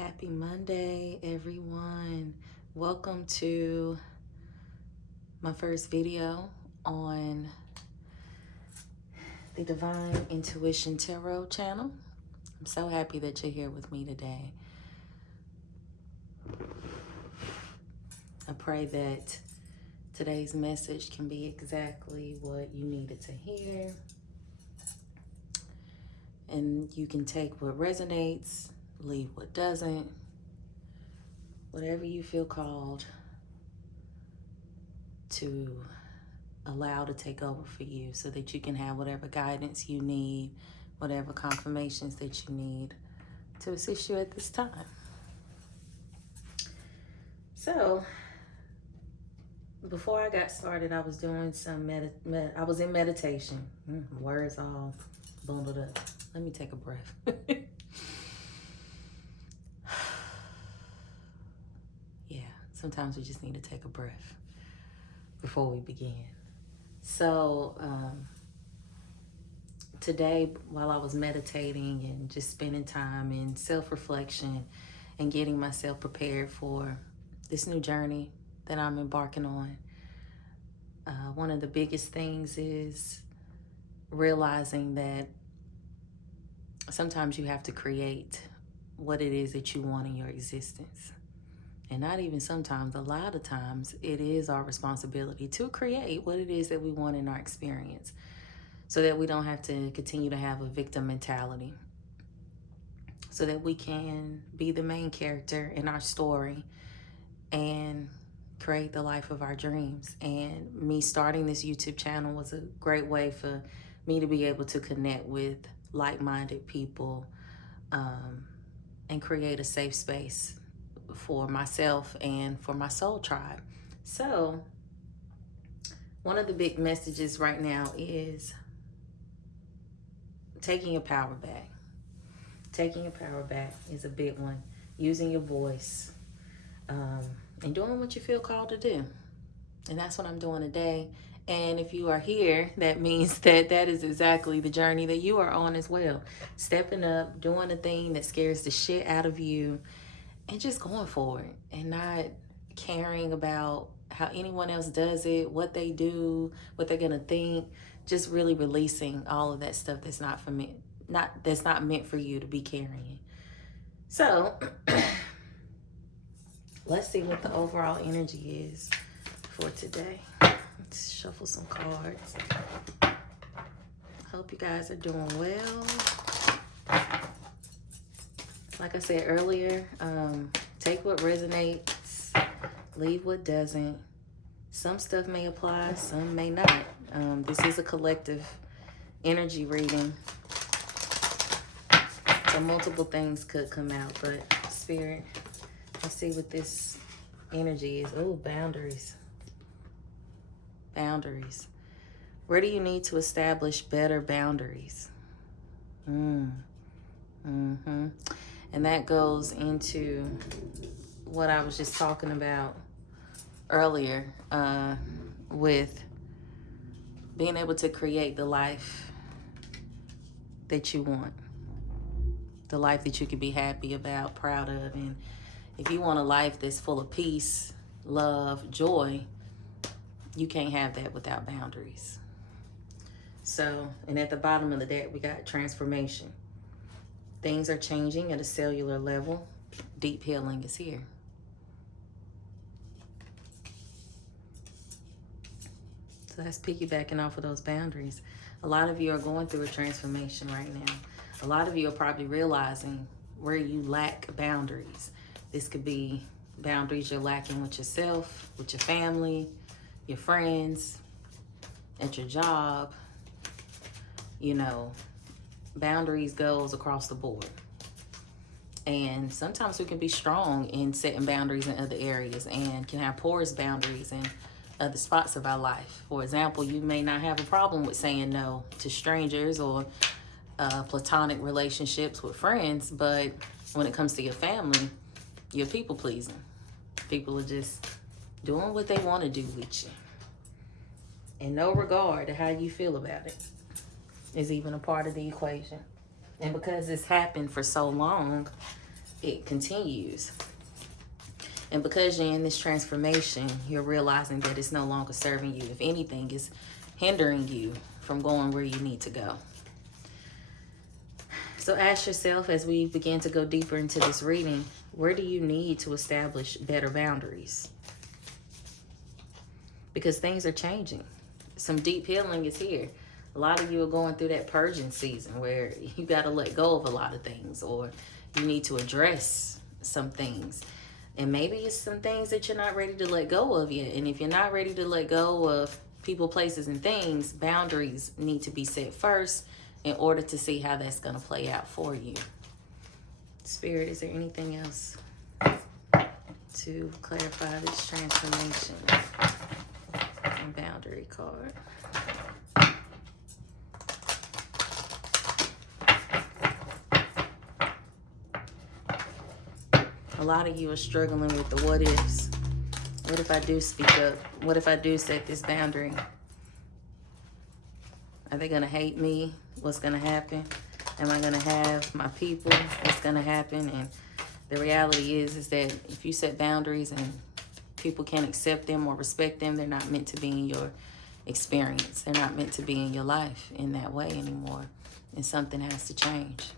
Happy Monday, everyone. Welcome to my first video on the Divine Intuition Tarot channel. I'm so happy that you're here with me today. I pray that today's message can be exactly what you needed to hear. And you can take what resonates, leave what doesn't. Whatever you feel called to allow to take over for you so that you can have whatever guidance you need, whatever confirmations that you need to assist you at this time. So, before I got started, I was doing some I was in meditation. Words all bundled up. Let me take a breath. Yeah, sometimes we just need to take a breath before we begin. So today, while I was meditating and just spending time in self-reflection and getting myself prepared for this new journey that I'm embarking on, one of the biggest things is realizing that sometimes you have to create what it is that you want in your existence. And not even sometimes, a lot of times, it is our responsibility to create what it is that we want in our experience so that we don't have to continue to have a victim mentality, so that we can be the main character in our story and create the life of our dreams. And me starting this YouTube channel was a great way for me to be able to connect with like-minded people and create a safe space for myself and for my soul tribe. So one of the big messages right now is taking your power back. Taking your power back is a big one. Using your voice and doing what you feel called to do. And that's what I'm doing today. And if you are here, that means that is exactly the journey that you are on as well. Stepping up, doing the thing that scares the shit out of you, and just going for it and not caring about how anyone else does it, what they do, what they're gonna think. Just really releasing all of that stuff that's not for me, that's not meant for you to be carrying. So let's see what the overall energy is for today. Let's shuffle some cards. Hope you guys are doing well. Like I said earlier, take what resonates, leave what doesn't. Some stuff may apply, some may not. This is a collective energy reading. So multiple things could come out, but Spirit, let's see what this energy is. Oh, boundaries. Boundaries. Where do you need to establish better boundaries? And that goes into what I was just talking about earlier with being able to create the life that you want, the life that you can be happy about, proud of. And if you want a life that's full of peace, love, joy, you can't have that without boundaries. So, and at the bottom of the deck, we got transformation. Things are changing at a cellular level. Deep healing is here. So that's piggybacking off of those boundaries. A lot of you are going through a transformation right now. A lot of you are probably realizing where you lack boundaries. This could be boundaries you're lacking with yourself, with your family, your friends, at your job. You know, boundaries goes across the board. And sometimes we can be strong in setting boundaries in other areas and can have porous boundaries in other spots of our life. For example, you may not have a problem with saying no to strangers or platonic relationships with friends, but when it comes to your family, you're people pleasing. People are just doing what they want to do with you. In no regard to how you feel about it is even a part of the equation. And because it's happened for so long, it continues. And because you're in this transformation, you're realizing that it's no longer serving you. If anything, it's hindering you from going where you need to go. So ask yourself, as we begin to go deeper into this reading, where do you need to establish better boundaries? Because things are changing. Some deep healing is here. A lot of you are going through that purging season where you got to let go of a lot of things, or you need to address some things. And maybe it's some things that you're not ready to let go of yet. And if you're not ready to let go of people, places, and things, boundaries need to be set first in order to see how that's going to play out for you. Spirit, is there anything else to clarify this transformation and boundary card? A lot of you are struggling with the what ifs. What if I do speak up? What if I do set this boundary? Are they going to hate me? What's going to happen? Am I going to have my people? What's going to happen? And the reality is that if you set boundaries and people can't accept them or respect them, they're not meant to be in your experience. They're not meant to be in your life in that way anymore. And something has to change.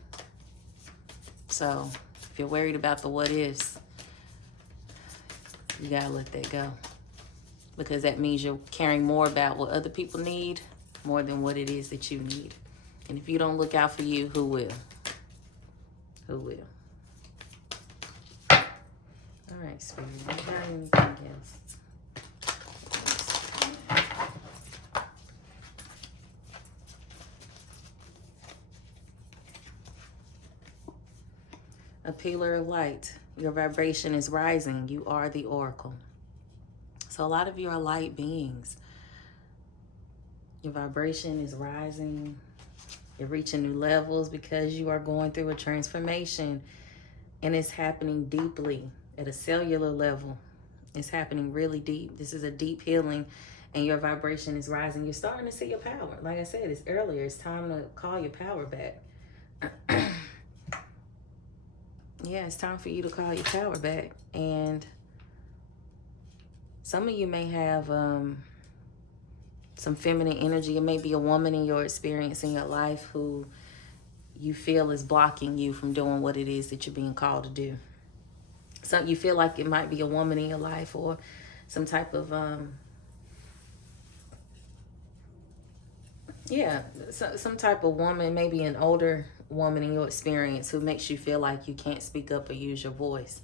So if you're worried about the what ifs, you gotta let that go. Because that means you're caring more about what other people need more than what it is that you need. And if you don't look out for you, who will? Who will? All right, Spirit. Do you have anything else? A pillar of light. Your vibration is rising. You are the oracle. So a lot of you are light beings. Your vibration is rising. You're reaching new levels because you are going through a transformation. And it's happening deeply at a cellular level. It's happening really deep. This is a deep healing. And your vibration is rising. You're starting to see your power. Like I said, it's earlier. It's time to call your power back. Yeah, it's time for you to call your power back. And some of you may have some feminine energy. It may be a woman in your experience in your life who you feel is blocking you from doing what it is that you're being called to do. So you feel like it might be a woman in your life, or some type of some type of woman, maybe an older woman in your experience who makes you feel like you can't speak up or use your voice.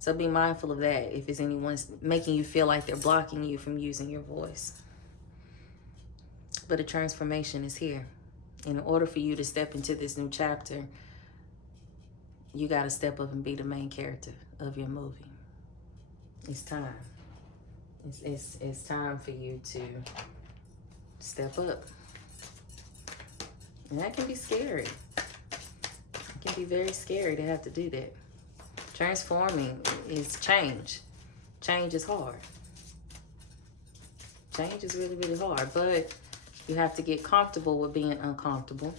So be mindful of that if it's anyone making you feel like they're blocking you from using your voice. But a transformation is here. In order for you to step into this new chapter, you got to step up and be the main character of your movie. It's time. It's time for you to step up. And that can be scary. It can be very scary to have to do that. Transforming is change. Change is hard. Change is really, really hard. But you have to get comfortable with being uncomfortable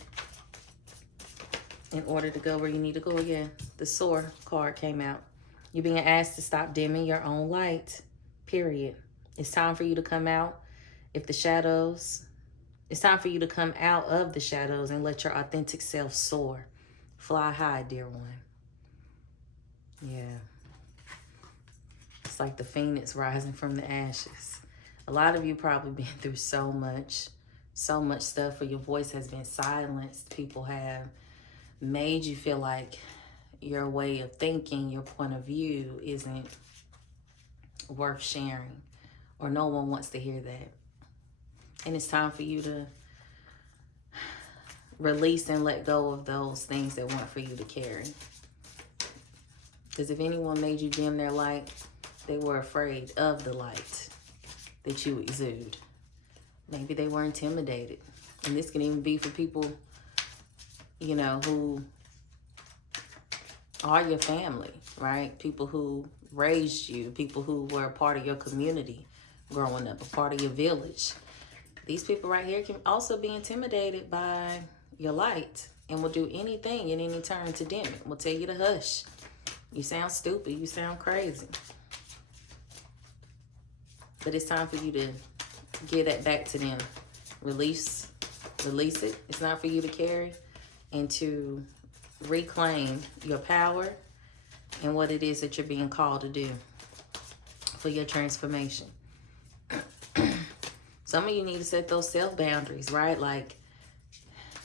in order to go where you need to go. Yeah, the Soar card came out. You're being asked to stop dimming your own light, period. It's time for you to come out. It's time for you to come out of the shadows and let your authentic self soar. Fly high, dear one. Yeah. It's like the phoenix rising from the ashes. A lot of you probably been through so much stuff where your voice has been silenced. People have made you feel like your way of thinking, your point of view isn't worth sharing, or no one wants to hear that. And it's time for you to release and let go of those things that weren't for you to carry. Because if anyone made you dim their light, they were afraid of the light that you exude. Maybe they were intimidated. And this can even be for people, you know, who are your family, right? People who raised you, people who were a part of your community growing up, a part of your village. These people right here can also be intimidated by your light and will do anything in any turn to dim it. Will tell you to hush. You sound stupid. You sound crazy. But it's time for you to give that back to them. Release it. It's not for you to carry. And to reclaim your power and what it is that you're being called to do for your transformation. Some of you need to set those self boundaries, right? Like,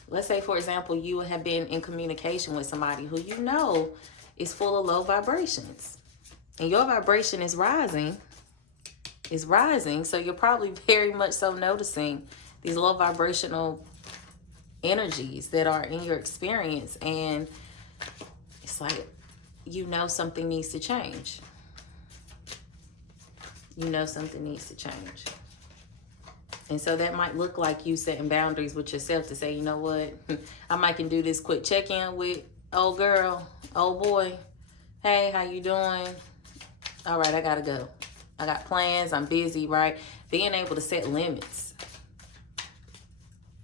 let's say, for example, you have been in communication with somebody who you know is full of low vibrations. And your vibration is rising. So you're probably very much so noticing these low vibrational energies that are in your experience. And it's like, you know something needs to change. You know something needs to change. And so that might look like you setting boundaries with yourself to say, you know what, I might can do this quick check-in with old girl, old boy. Hey, how you doing? All right, I gotta go. I got plans, I'm busy, right? Being able to set limits.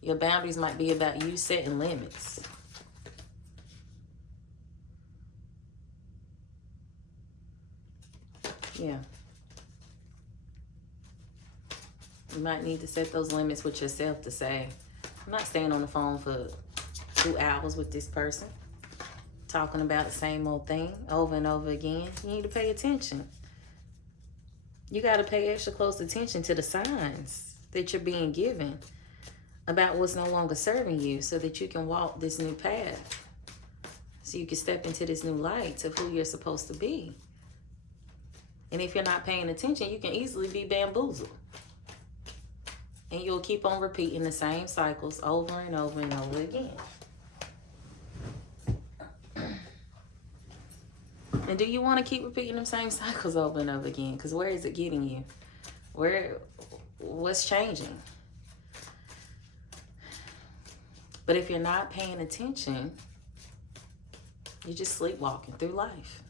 Your boundaries might be about you setting limits. Yeah. You might need to set those limits with yourself to say, I'm not staying on the phone for 2 hours with this person, talking about the same old thing over and over again. You need to pay attention. You got to pay extra close attention to the signs that you're being given about what's no longer serving you so that you can walk this new path. So you can step into this new light of who you're supposed to be. And if you're not paying attention, you can easily be bamboozled. And you'll keep on repeating the same cycles over and over and over again. And do you want to keep repeating the same cycles over and over again? Because where is it getting you? What's changing? But if you're not paying attention, you're just sleepwalking through life.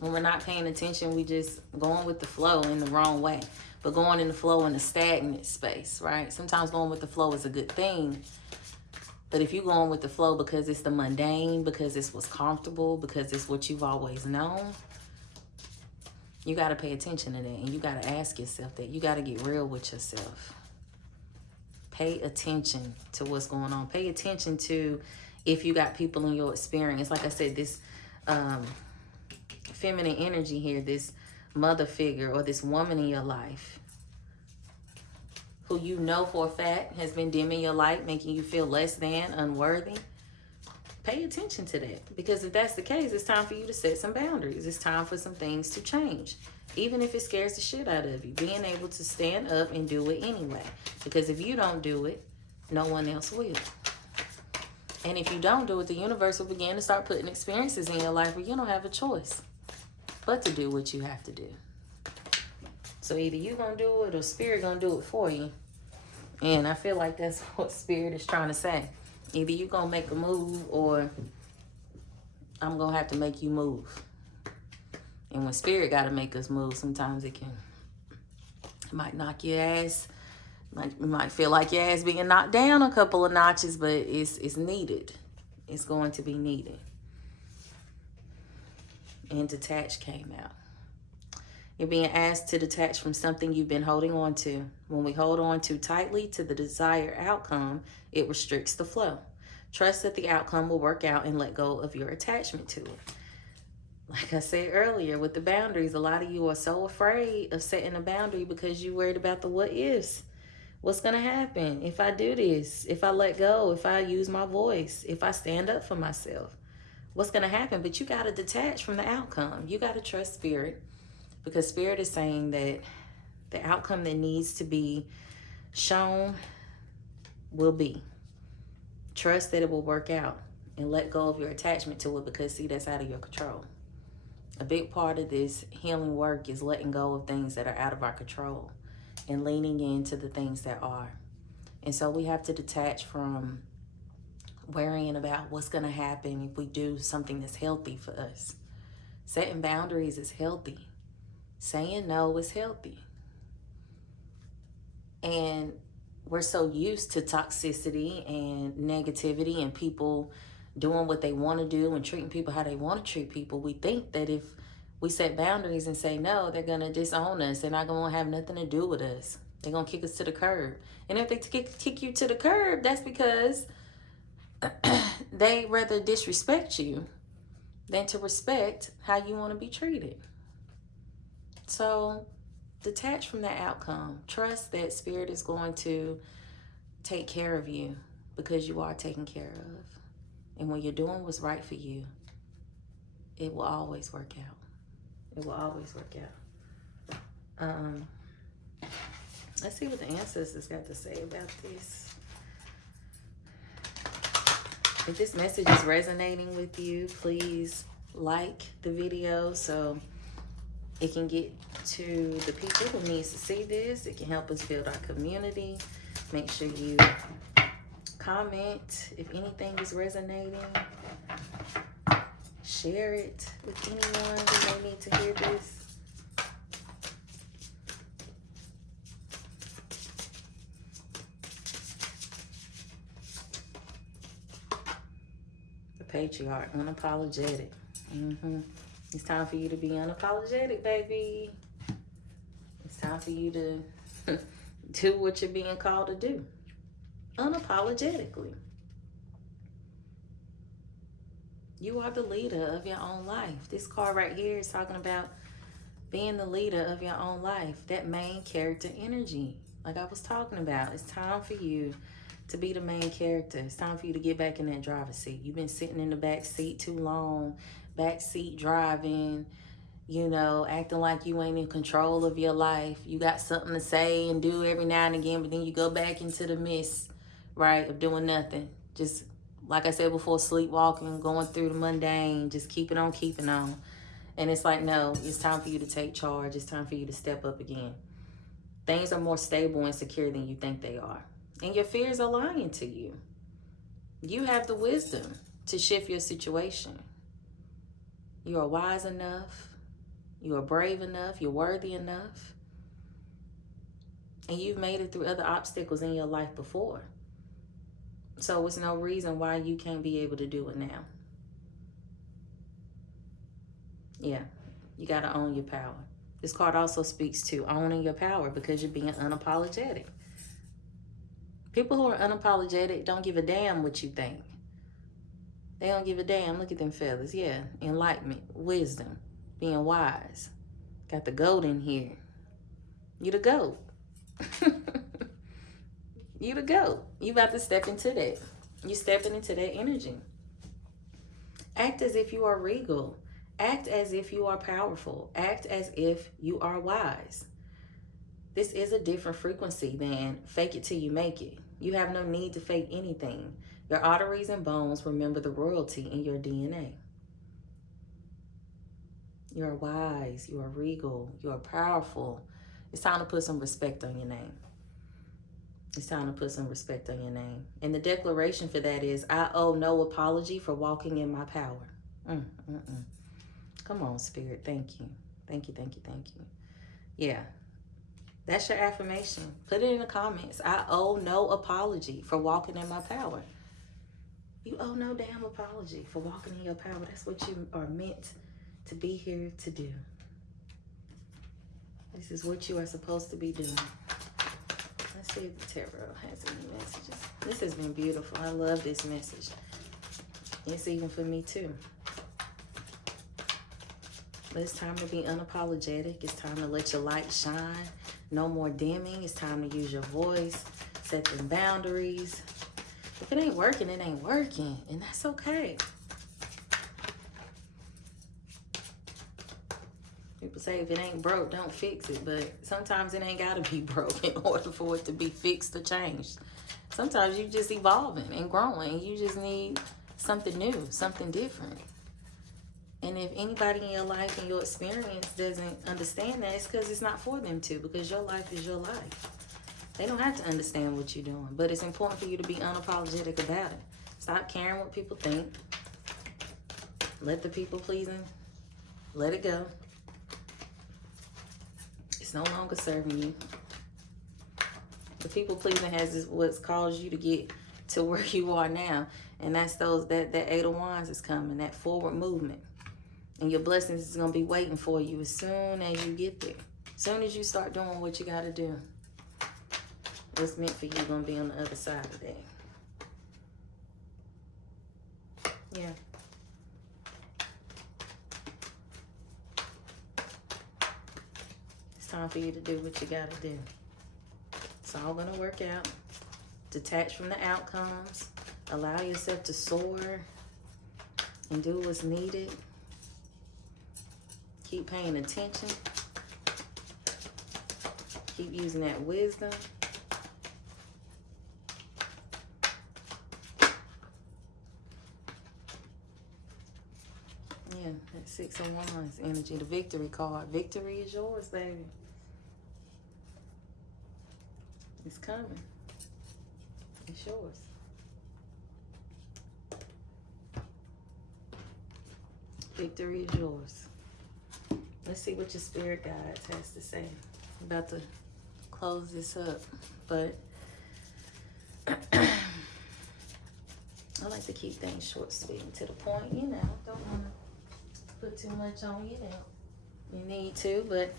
When we're not paying attention, we just going with the flow in the wrong way. But going in the flow in a stagnant space, right? Sometimes going with the flow is a good thing. But if you're going with the flow because it's the mundane, because it's what's comfortable, because it's what you've always known, you got to pay attention to that. And you got to ask yourself that. You got to get real with yourself. Pay attention to what's going on. Pay attention to if you got people in your experience. Like I said, this feminine energy here, this mother figure or this woman in your life who you know for a fact has been dimming your light, making you feel less than, unworthy. Pay attention to that. Because if that's the case, it's time for you to set some boundaries. It's time for some things to change. Even if it scares the shit out of you. Being able to stand up and do it anyway. Because if you don't do it, no one else will. And if you don't do it, the universe will begin to start putting experiences in your life where you don't have a choice but to do what you have to do. So either you gonna do it or spirit gonna do it for you. And I feel like that's what spirit is trying to say. Either you gonna make a move or I'm gonna have to make you move. And when spirit gotta make us move, sometimes it might knock your ass. You might feel like your ass being knocked down a couple of notches, but it's needed. It's going to be needed. And detach came out. You're being asked to detach from something you've been holding on to. When we hold on too tightly to the desired outcome, it restricts the flow. Trust that the outcome will work out and let go of your attachment to it. Like I said earlier with the boundaries, a lot of you are so afraid of setting a boundary because you're worried about the what ifs. What's going to happen if I do this? If I let go? If I use my voice? If I stand up for myself? What's going to happen? But you got to detach from the outcome. You got to trust spirit. Because spirit is saying that the outcome that needs to be shown will be. Trust that it will work out and let go of your attachment to it because, see, that's out of your control. A big part of this healing work is letting go of things that are out of our control and leaning into the things that are. And so we have to detach from worrying about what's going to happen if we do something that's healthy for us. Setting boundaries is healthy. Saying no is healthy. And we're so used to toxicity and negativity and people doing what they want to do and treating people how they want to treat people, we think that if we set boundaries and say no, they're going to disown us. They're not going to have nothing to do with us. They're going to kick us to the curb. And if they kick you to the curb, that's because they rather disrespect you than to respect how you want to be treated. So detach from that outcome. Trust that Spirit is going to take care of you because you are taken care of. And when you're doing what's right for you, it will always work out. It will always work out. Let's see what the ancestors got to say about this. If this message is resonating with you, please like the video so it can get to the people who needs to see this. It can help us build our community. Make sure you comment if anything is resonating. Share it with anyone who may need to hear this. The Patriarch, unapologetic. It's time for you to be unapologetic, baby. It's time for you to do what you're being called to do. Unapologetically. You are the leader of your own life. This card right here is talking about being the leader of your own life. That main character energy, like I was talking about. It's time for you to be the main character. It's time for you to get back in that driver's seat. You've been sitting in the back seat too long. Back seat driving, you know, acting like you ain't in control of your life. You got something to say and do every now and again, but then you go back into the mist, right, of doing nothing. Just, like I said before, sleepwalking, going through the mundane, just keeping on keeping on. And it's like, no, it's time for you to take charge. It's time for you to step up again. Things are more stable and secure than you think they are. And your fears are lying to you. You have the wisdom to shift your situation. You are wise enough. You are brave enough. You're worthy enough. And you've made it through other obstacles in your life before. So it's no reason why you can't be able to do it now. Yeah, you got to own your power. This card also speaks to owning your power because you're being unapologetic. People who are unapologetic don't give a damn what you think. They don't give a damn. Look at them feathers. Yeah, enlightenment, wisdom, being wise. Got the goat in here. You the goat. You the goat. You about to step into that. You stepping into that energy. Act as if you are regal. Act as if you are powerful. Act as if you are wise. This is a different frequency than fake it till you make it. You have no need to fake anything. Your arteries and bones remember the royalty in your DNA. You are wise. You are regal. You are powerful. It's time to put some respect on your name. It's time to put some respect on your name. And the declaration for that is, I owe no apology for walking in my power. Come on, Spirit. Thank you. Thank you, thank you, thank you. Yeah. That's your affirmation. Put it in the comments. I owe no apology for walking in my power. You owe no damn apology for walking in your power. That's what you are meant to be here to do. This is what you are supposed to be doing. Let's see if the tarot has any messages. This has been beautiful. I love this message. It's even for me too. But it's time to be unapologetic. It's time to let your light shine. No more dimming. It's time to use your voice. Set them boundaries. If it ain't working, it ain't working. And that's okay. People say if it ain't broke, don't fix it. But sometimes it ain't got to be broke in order for it to be fixed or changed. Sometimes you just evolving and growing. You just need something new, something different. And if anybody in your life and your experience doesn't understand that, it's because it's not for them to, because your life is your life. They don't have to understand what you're doing, but it's important for you to be unapologetic about it. Stop caring what people think. Let the people pleasing, let it go. It's no longer serving you. The people pleasing has what's caused you to get to where you are now. And that's that Eight of Wands is coming, that forward movement. And your blessings is going to be waiting for you as soon as you get there. As soon as you start doing what you got to do. What's meant for you going to be on the other side of that. Yeah. It's time for you to do what you got to do. It's all going to work out. Detach from the outcomes. Allow yourself to soar and do what's needed. Keep paying attention. Keep using that wisdom. Yeah, that Six of Wands energy, the victory card. Victory is yours, baby. It's coming. It's yours. Victory is yours. Let's see what your spirit guides has to say. I'm about to close this up, but I like to keep things short, sweet, and to the point. You know, don't want to put too much on you. You need to, but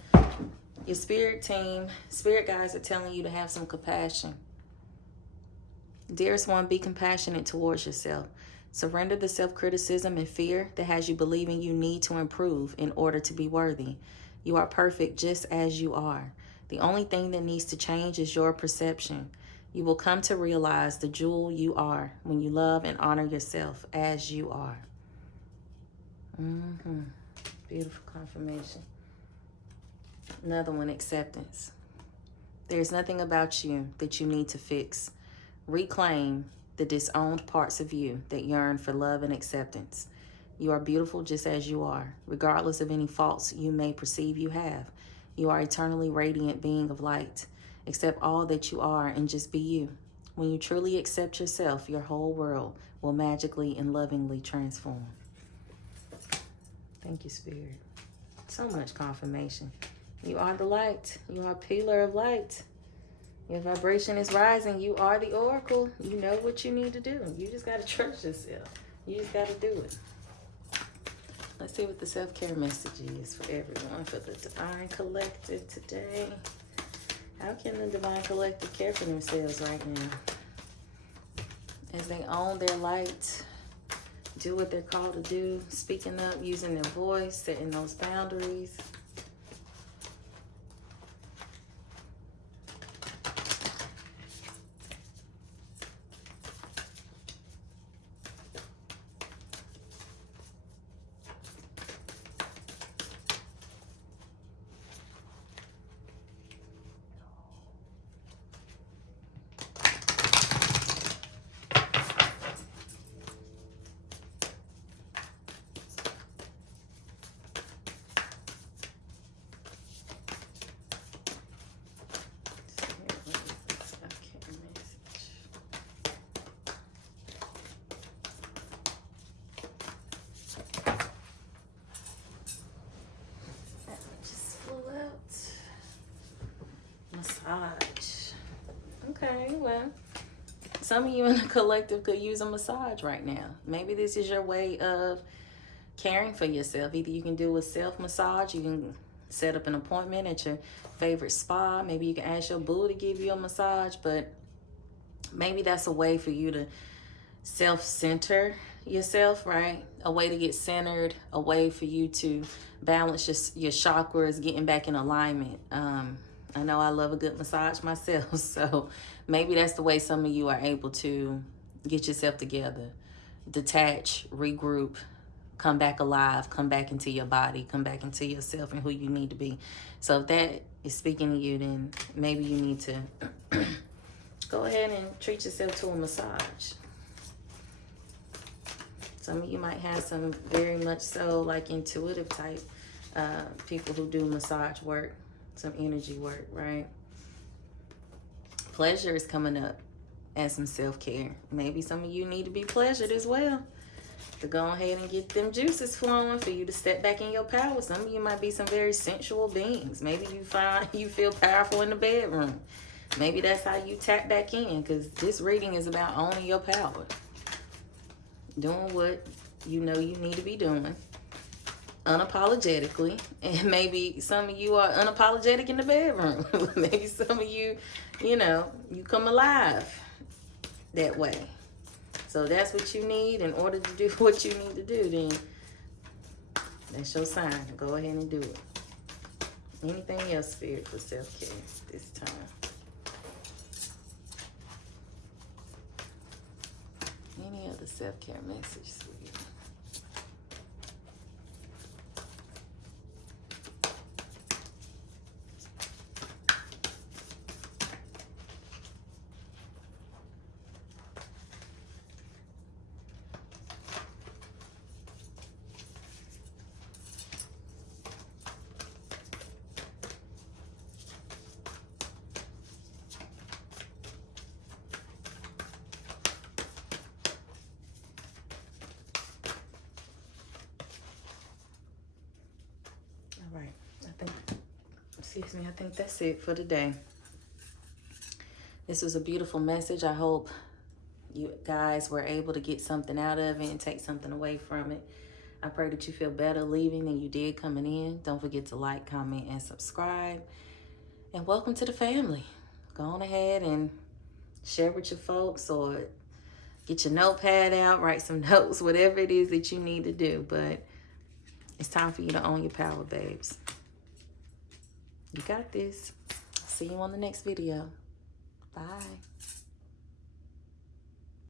your spirit team, spirit guides are telling you to have some compassion. Dearest one, be compassionate towards yourself. Surrender the self-criticism and fear that has you believing you need to improve in order to be worthy. You are perfect just as you are. The only thing that needs to change is your perception. You will come to realize the jewel you are when you love and honor yourself as you are. Beautiful confirmation. Another one, acceptance. There's nothing about you that you need to fix. Reclaim the disowned parts of you that yearn for love and acceptance. You are beautiful just as you are, regardless of any faults you may perceive you have. You are eternally radiant being of light. Accept all that you are and just be you. When you truly accept yourself, your whole world will magically and lovingly transform. Thank you, Spirit. So much confirmation. You are the light. You are a pillar of light. Your vibration is rising. You are the oracle. You know what you need to do. You just got to trust yourself. You just got to do it. Let's see what the self-care message is for everyone, for the Divine Collective today. How can the Divine Collective care for themselves right now? As they own their light, do what they're called to do, speaking up, using their voice, setting those boundaries. Massage. Okay, well, some of you in the collective could use a massage right now. Maybe this is your way of caring for yourself. Either you can do a self-massage, you can set up an appointment at your favorite spa. Maybe you can ask your boo to give you a massage, but maybe that's a way for you to self-center yourself, right? A way to get centered, a way for you to balance your chakras, getting back in alignment. I know I love a good massage myself, so maybe that's the way some of you are able to get yourself together, detach, regroup, come back alive, come back into your body, come back into yourself and who you need to be. So if that is speaking to you, then maybe you need to go ahead and treat yourself to a massage. Some of you might have some very much so like intuitive type people who do massage work, some energy work, right? Pleasure is coming up and some self-care. Maybe some of you need to be pleasured as well, to go ahead and get them juices flowing for you to step back in your power. Some of you might be some very sensual beings. Maybe you find you feel powerful in the bedroom. Maybe that's how you tap back in, because this reading is about owning your power. doing what you know you need to be doing unapologetically. And maybe some of you are unapologetic in the bedroom. Maybe some of you, you know, you come alive that way. So that's what you need in order to do what you need to do. Then that's your sign. Go ahead and do it. Anything else, Spirit, for self-care this time? Any other self-care message, sweetie? All right, I think that's it for today. This was a beautiful message. I hope you guys were able to get something out of it and take something away from it. I pray that you feel better leaving than you did coming in. Don't forget to like, comment, and subscribe. And welcome to the family. Go on ahead and share with your folks, or get your notepad out, write some notes, whatever it is that you need to do. But it's time for you to own your power, babes. You got this. See you on the next video. Bye.